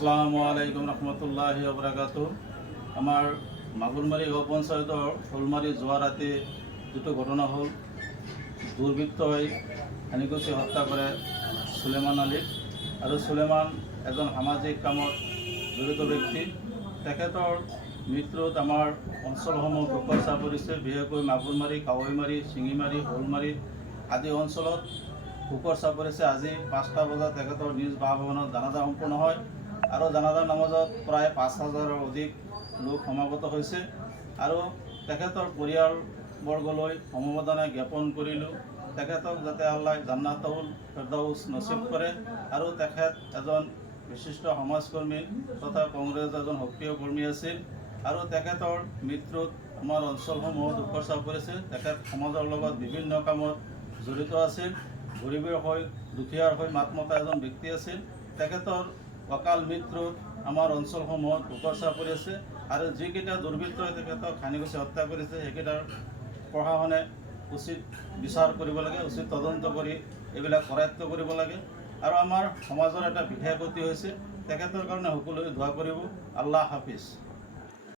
আসসালামু আলাইকুম ৰহমতুল্লাহি ওয়া বাৰাকাতুহু। আমাৰ মাগুৰমাৰি গাঁও পঞ্চায়তৰ ফুলমাৰি যোৱা ৰাতি যিটো ঘটনা হ'ল, দুৰ্বৃত্তই হানিকুচি হত্যা কৰে সুলেমান আলীক। আৰু সুলেমান এজন সামাজিক কামত জড়িত ব্যক্তি। তেখেতৰ মৃত্যুত আমাৰ অঞ্চলসমূহ দুখৰ ছাঁ পৰিছে। বিশেষকৈ মাগুৰমাৰি, কাৱৈমাৰী, শিঙিমাৰী, শ'লমাৰী আদি অঞ্চলত শোকৰ ছাঁ পৰিছে। আজি 5টা বজাত তেখেতৰ নিজ বাসভৱনত জানাজা সম্পূৰ্ণ হয় আৰু জানাজাৰ নামাজত প্ৰায় 5,000ৰ অধিক লোক সমাগত হৈছে। আৰু তেখেতৰ পৰিয়ালবৰ্গলৈ সমবেদনা জ্ঞাপন কৰিলোঁ। তেখেতক যাতে আল্লাহ জান্নাতুল ফেৰদাউছ নচিব কৰে। আৰু তেখেত এজন বিশিষ্ট সমাজকৰ্মী তথা কংগ্ৰেছ এজন সক্ৰিয় কৰ্মী আছিল। আৰু তেখেতৰ মৃত্যুত আমাৰ অঞ্চলসমূহ দুখৰ ছাঁ পৰিছে। তেখেত সমাজৰ লগত বিভিন্ন কামত জড়িত আছিল। গৰীবৰ হৈ দুখীয়াৰ হৈ মাত মতা এজন ব্যক্তি আছিল। তেখেতৰ অকাল মৃত্যুত আমাৰ অঞ্চলসমূহত দুখৰ ছাঁ পৰি আছে। আৰু যিকেইটা দুৰ্বৃত্তই তেখেতক হানিকুচি হত্যা কৰিছে, সেইকেইটাৰ প্ৰশাসনে উচিত বিচাৰ কৰিব লাগে, উচিত তদন্ত কৰি এইবিলাক কৰায়ত্ব কৰিব লাগে। আৰু আমাৰ সমাজৰ এটা বিশেষ ক্ষতি হৈছে। তেখেতৰ কাৰণে সকলোৱে দোৱা কৰিব। আল্লাহ হাফিজ।